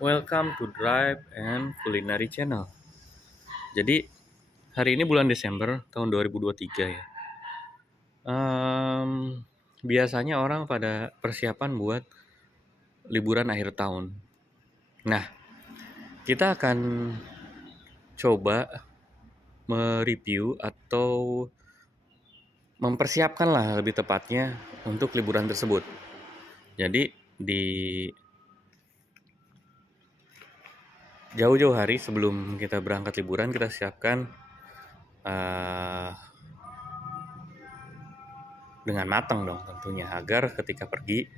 Welcome to Drive and Culinary Channel. Jadi hari ini bulan Desember tahun 2023 ya. Biasanya orang pada persiapan buat liburan akhir tahun. Nah, kita akan coba mereview atau mempersiapkan lah lebih tepatnya untuk liburan tersebut. Jadi di jauh-jauh hari sebelum kita berangkat liburan kita siapkan uh, dengan matang dong tentunya agar ketika pergi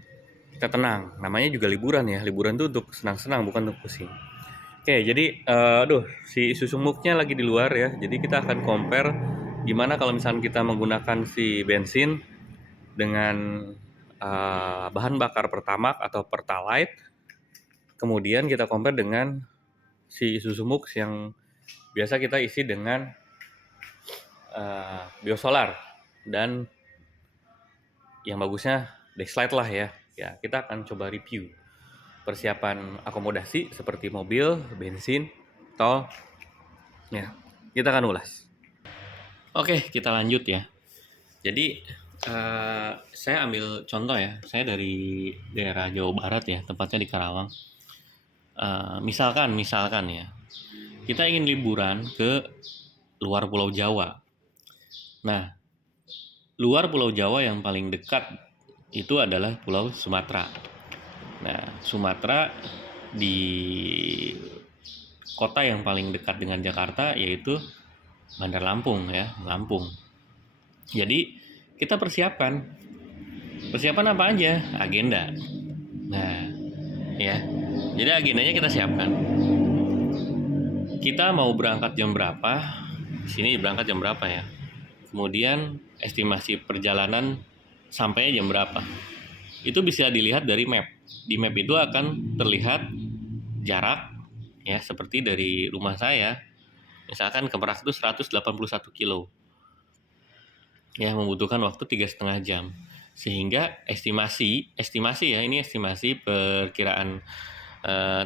kita tenang. Namanya juga liburan ya. Liburan tuh untuk senang-senang bukan untuk pusing. Oke, jadi si Isuzu Mux-nya lagi di luar ya. Jadi kita akan compare gimana kalau misalnya kita menggunakan si bensin dengan bahan bakar Pertamax atau Pertalite. Kemudian kita compare dengan si Isuzu Mux yang biasa kita isi dengan biosolar dan yang bagusnya Dexlite lah ya. Ya, kita akan coba review persiapan akomodasi seperti mobil, bensin, tol. Ya, kita akan ulas. Oke, kita lanjut ya. Jadi saya ambil contoh ya. Saya dari daerah Jawa Barat ya, tepatnya di Karawang. Misalkan ya, kita ingin liburan ke luar Pulau Jawa. Nah, luar Pulau Jawa yang paling dekat itu adalah Pulau Sumatera. Nah, Sumatera di kota yang paling dekat dengan Jakarta yaitu Bandar Lampung ya, Lampung. Jadi kita persiapan apa aja? Agenda. Nah, ya. Jadi agendanya kita siapkan. Kita mau berangkat jam berapa? Di sini berangkat jam berapa ya? Kemudian estimasi perjalanan sampai jam berapa? Itu bisa dilihat dari map. Di map itu akan terlihat jarak ya, seperti dari rumah saya misalkan ke Merak itu 181 kilo ya, membutuhkan waktu 3,5 jam, sehingga estimasi ya, ini estimasi perkiraan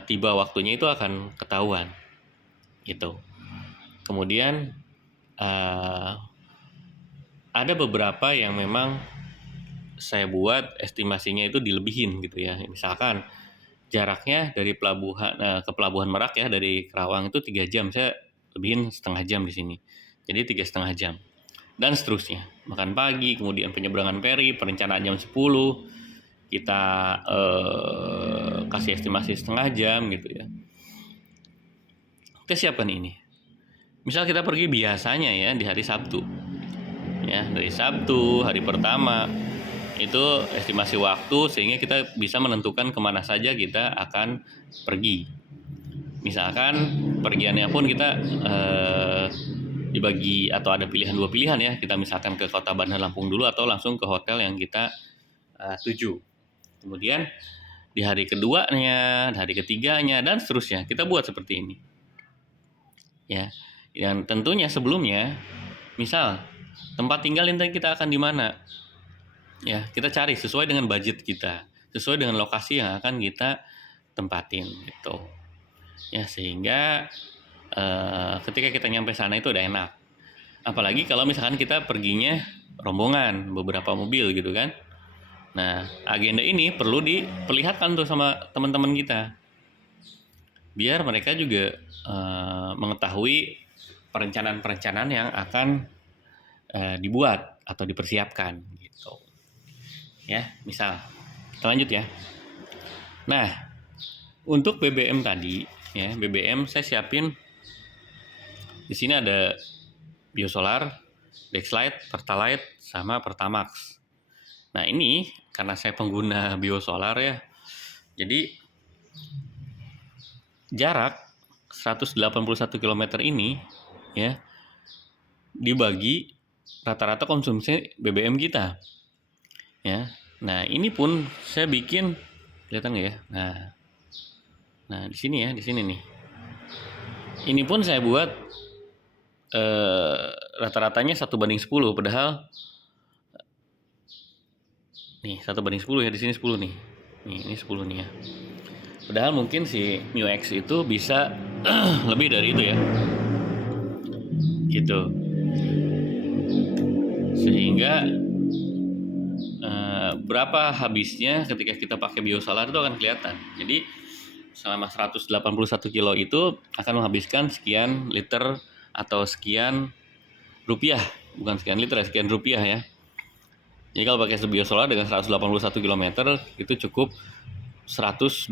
tiba waktunya itu akan ketahuan gitu. Kemudian ada beberapa yang memang saya buat estimasinya itu dilebihin gitu ya. Misalkan jaraknya dari pelabuhan ke Pelabuhan Merak ya, dari Karawang itu 3 jam, saya lebihin 0,5 jam di sini. Jadi 3,5 jam. Dan seterusnya. Makan pagi, kemudian penyeberangan feri, perencanaan jam 10, kita kasih estimasi 0,5 jam gitu ya. Kita siapkan ini. Misal kita pergi biasanya ya di hari Sabtu. Ya, dari Sabtu, hari pertama, itu estimasi waktu sehingga kita bisa menentukan kemana saja kita akan pergi. Misalkan pergiannya pun kita dibagi atau ada pilihan 2 pilihan ya. Kita misalkan ke kota Bandar Lampung dulu atau langsung ke hotel yang kita tuju. Kemudian di hari keduanya, di hari ketiganya, dan seterusnya kita buat seperti ini. Ya, yang tentunya sebelumnya, misal tempat tinggal nanti kita akan di mana? Ya, kita cari sesuai dengan budget kita, sesuai dengan lokasi yang akan kita tempatin gitu. Ya, sehingga ketika kita nyampe sana itu udah enak. Apalagi kalau misalkan kita perginya rombongan, beberapa mobil gitu kan. Nah, agenda ini perlu diperlihatkan tuh sama teman-teman kita. Biar mereka juga mengetahui perencanaan-perencanaan yang akan dibuat atau dipersiapkan gitu. Ya, misal kita lanjut ya. Nah, untuk BBM tadi ya, BBM saya siapin di sini ada biosolar, Dexlite, Pertalite, sama Pertamax. Nah, ini karena saya pengguna biosolar ya, jadi jarak 181 km ini ya dibagi rata-rata konsumsi BBM kita ya. Nah, ini pun saya bikin, kelihatan nggak ya? Nah di sini ya, di sini nih. Ini pun saya buat rata-ratanya 1:10, padahal nih 1:10 ya, di sini 10 nih. Nih, ini 10 nih ya. Padahal mungkin si Mu X itu bisa lebih dari itu ya, gitu. Sehingga berapa habisnya ketika kita pakai biosolar itu akan kelihatan. Jadi selama 181 kilo itu akan menghabiskan sekian liter atau sekian rupiah, bukan sekian liter, sekian rupiah ya. Jadi kalau pakai biosolar dengan 181 km itu cukup 123.000.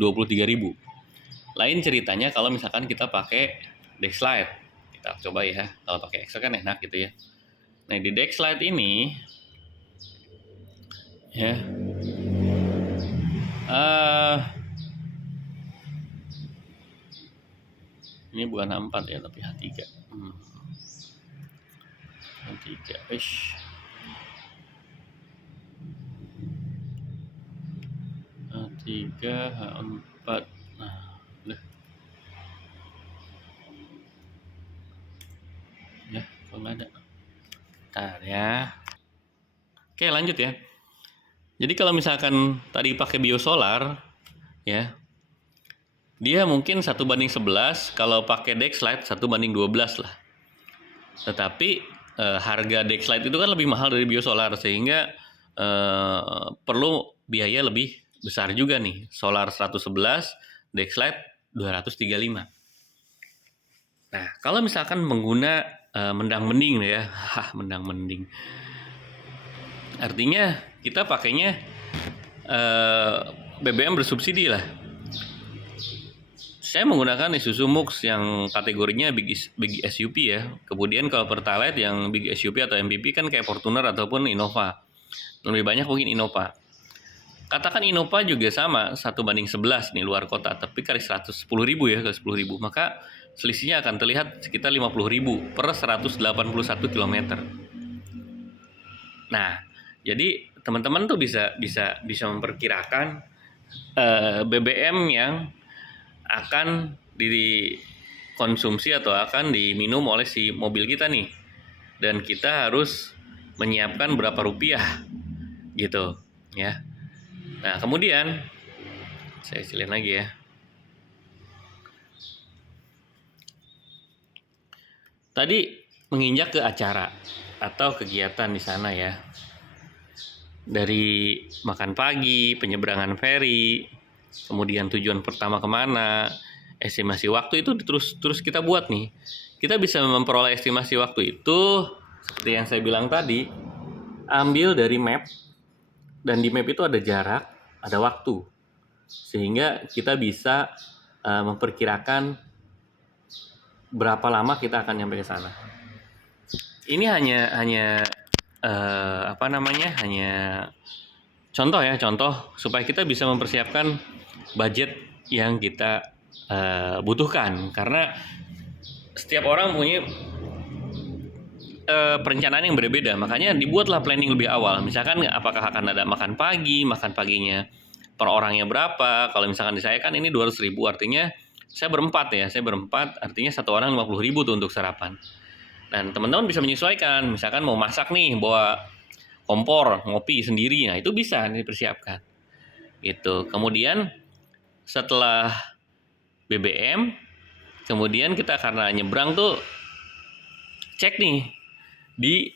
Lain ceritanya kalau misalkan kita pakai Dexlite. Kita coba ya, kalau pakai Excel kan enak gitu ya. Nah di Dexlite ini ya ini bukan H4 ya tapi H3. H3 H3 H4. Nah udah ya, kok nggak ada. Bentar ya. Oke lanjut ya. Jadi kalau misalkan tadi pakai biosolar ya, dia mungkin 1:11, kalau pakai Dexlite 1:12 lah. Tetapi harga Dexlite itu kan lebih mahal dari biosolar, sehingga perlu biaya lebih besar juga nih. Solar 111, Dexlite 235. Nah, kalau misalkan mengguna mendang mending ya, mendang mending. Artinya kita pakainya BBM bersubsidi lah. Saya menggunakan Isuzu Mux yang kategorinya big SUV ya. Kemudian kalau Pertalite yang big SUV atau MPV kan kayak Fortuner ataupun Innova. Lebih banyak mungkin Innova. Katakan Innova juga sama 1:11 nih luar kota, tapi kali 110.000 ya, kali 10.000, maka selisihnya akan terlihat sekitar 50.000 per 181 km. Nah, jadi teman-teman tuh bisa memperkirakan BBM yang akan dikonsumsi atau akan diminum oleh si mobil kita nih, dan kita harus menyiapkan berapa rupiah gitu ya. Nah kemudian saya silin lagi ya. Tadi menginjak ke acara atau kegiatan di sana ya, dari makan pagi, penyeberangan feri, kemudian tujuan pertama kemana, estimasi waktu itu terus kita buat nih. Kita bisa memperoleh estimasi waktu itu seperti yang saya bilang tadi, ambil dari map, dan di map itu ada jarak, ada waktu, sehingga kita bisa memperkirakan berapa lama kita akan nyampe ke sana. Ini hanya hanya contoh ya, contoh supaya kita bisa mempersiapkan budget yang kita butuhkan, karena setiap orang punya perencanaan yang berbeda. Makanya dibuatlah planning lebih awal. Misalkan apakah akan ada makan paginya per orangnya berapa. Kalau misalkan di saya kan ini 200.000, artinya saya berempat ya, artinya satu orang 50.000 tuh untuk sarapan. Dan teman-teman bisa menyesuaikan, misalkan mau masak nih, bawa kompor, ngopi sendiri, nah itu bisa dipersiapkan gitu. Kemudian setelah BBM, kemudian kita karena nyebrang tuh cek nih di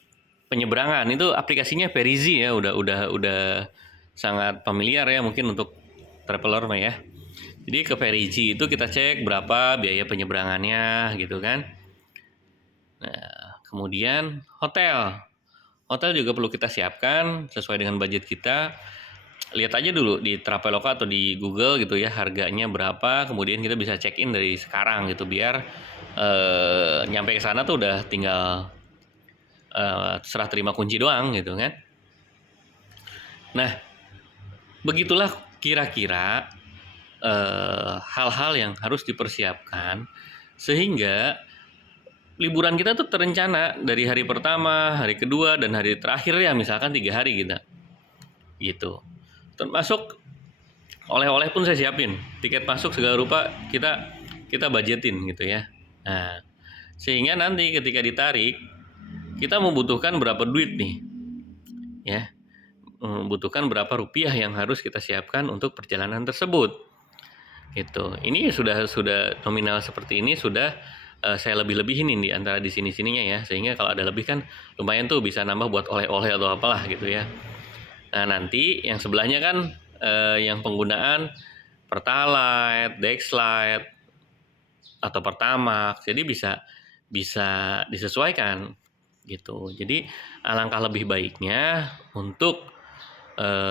penyeberangan, itu aplikasinya Verizi ya, udah sangat familiar ya mungkin untuk traveler mah ya. Jadi ke Verizi itu kita cek berapa biaya penyeberangannya gitu kan. Nah, kemudian hotel juga perlu kita siapkan sesuai dengan budget kita. Lihat aja dulu di Traveloka atau di Google gitu ya, harganya berapa, kemudian kita bisa check in dari sekarang gitu, biar nyampe ke sana tuh udah tinggal serah terima kunci doang gitu kan. Nah, begitulah kira-kira hal-hal yang harus dipersiapkan sehingga liburan kita tuh terencana dari hari pertama, hari kedua, dan hari terakhir ya, misalkan 3 hari kita gitu. Termasuk oleh-oleh pun saya siapin, tiket masuk segala rupa kita budgetin gitu ya. Nah, sehingga nanti ketika ditarik kita membutuhkan berapa duit nih ya, membutuhkan berapa rupiah yang harus kita siapkan untuk perjalanan tersebut. gitu. Ini sudah nominal seperti ini sudah saya lebih-lebihin di antara di sini-sininya ya, sehingga kalau ada lebih kan lumayan tuh bisa nambah buat oleh-oleh atau apalah gitu ya. Nah, nanti yang sebelahnya kan yang penggunaan Pertalite, Dexlite, atau Pertamax. Jadi bisa bisa disesuaikan gitu. Jadi alangkah lebih baiknya untuk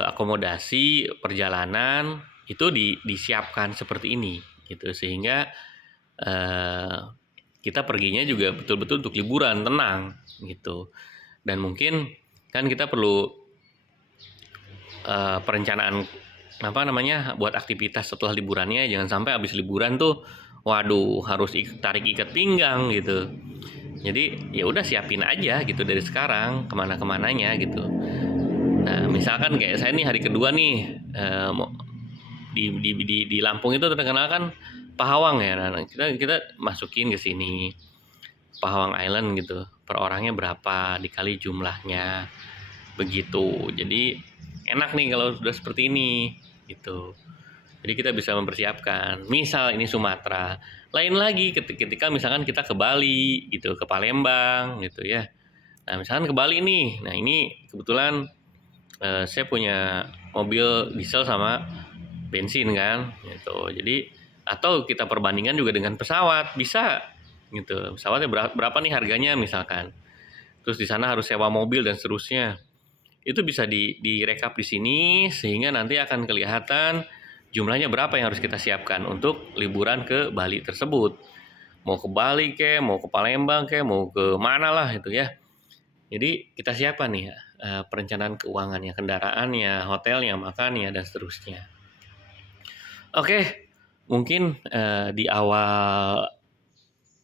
akomodasi perjalanan itu disiapkan seperti ini gitu sehingga eh, kita perginya juga betul-betul untuk liburan tenang gitu. Dan mungkin kan kita perlu perencanaan apa namanya buat aktivitas setelah liburannya, jangan sampai habis liburan tuh waduh harus tarik ikat pinggang gitu. Jadi ya udah siapin aja gitu dari sekarang kemana-kemananya gitu. Nah misalkan kayak saya nih hari kedua nih mau di Lampung itu terkenal kan Pahawang ya. Nah, kita kita masukin ke sini Pahawang Island gitu. Per orangnya berapa dikali jumlahnya begitu. Jadi enak nih kalau sudah seperti ini gitu. Jadi kita bisa mempersiapkan. Misal ini Sumatera, lain lagi ketika misalkan kita ke Bali gitu, ke Palembang gitu ya. Nah, misalkan ke Bali nih. Nah, ini kebetulan saya punya mobil diesel sama bensin kan gitu. Jadi atau kita perbandingan juga dengan pesawat bisa gitu. Pesawatnya berapa nih harganya misalkan. Terus di sana harus sewa mobil dan seterusnya. Itu bisa direkap di sini sehingga nanti akan kelihatan jumlahnya berapa yang harus kita siapkan untuk liburan ke Bali tersebut. Mau ke Bali ke, mau ke Palembang ke, mau ke mana lah itu ya. Jadi kita siapkan nih perencanaan keuangannya, kendaraannya, hotelnya, makannya dan seterusnya. Oke, mungkin di awal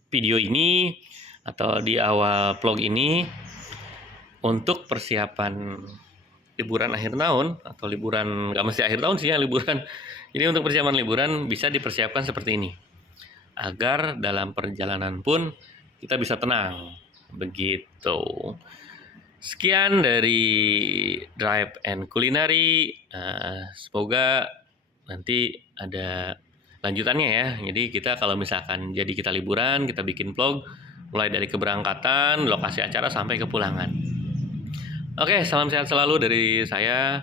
video ini atau di awal vlog ini untuk persiapan liburan akhir tahun atau liburan nggak mesti akhir tahun sih ya liburan. Jadi untuk persiapan liburan bisa dipersiapkan seperti ini agar dalam perjalanan pun kita bisa tenang begitu. Sekian dari Drive and Culinary. Semoga nanti ada lanjutannya ya. Jadi kita kalau misalkan jadi kita liburan, kita bikin vlog mulai dari keberangkatan, lokasi acara sampai kepulangan. Oke, salam sehat selalu dari saya.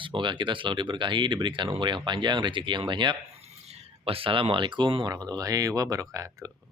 Semoga kita selalu diberkahi, diberikan umur yang panjang, rezeki yang banyak. Wassalamualaikum warahmatullahi wabarakatuh.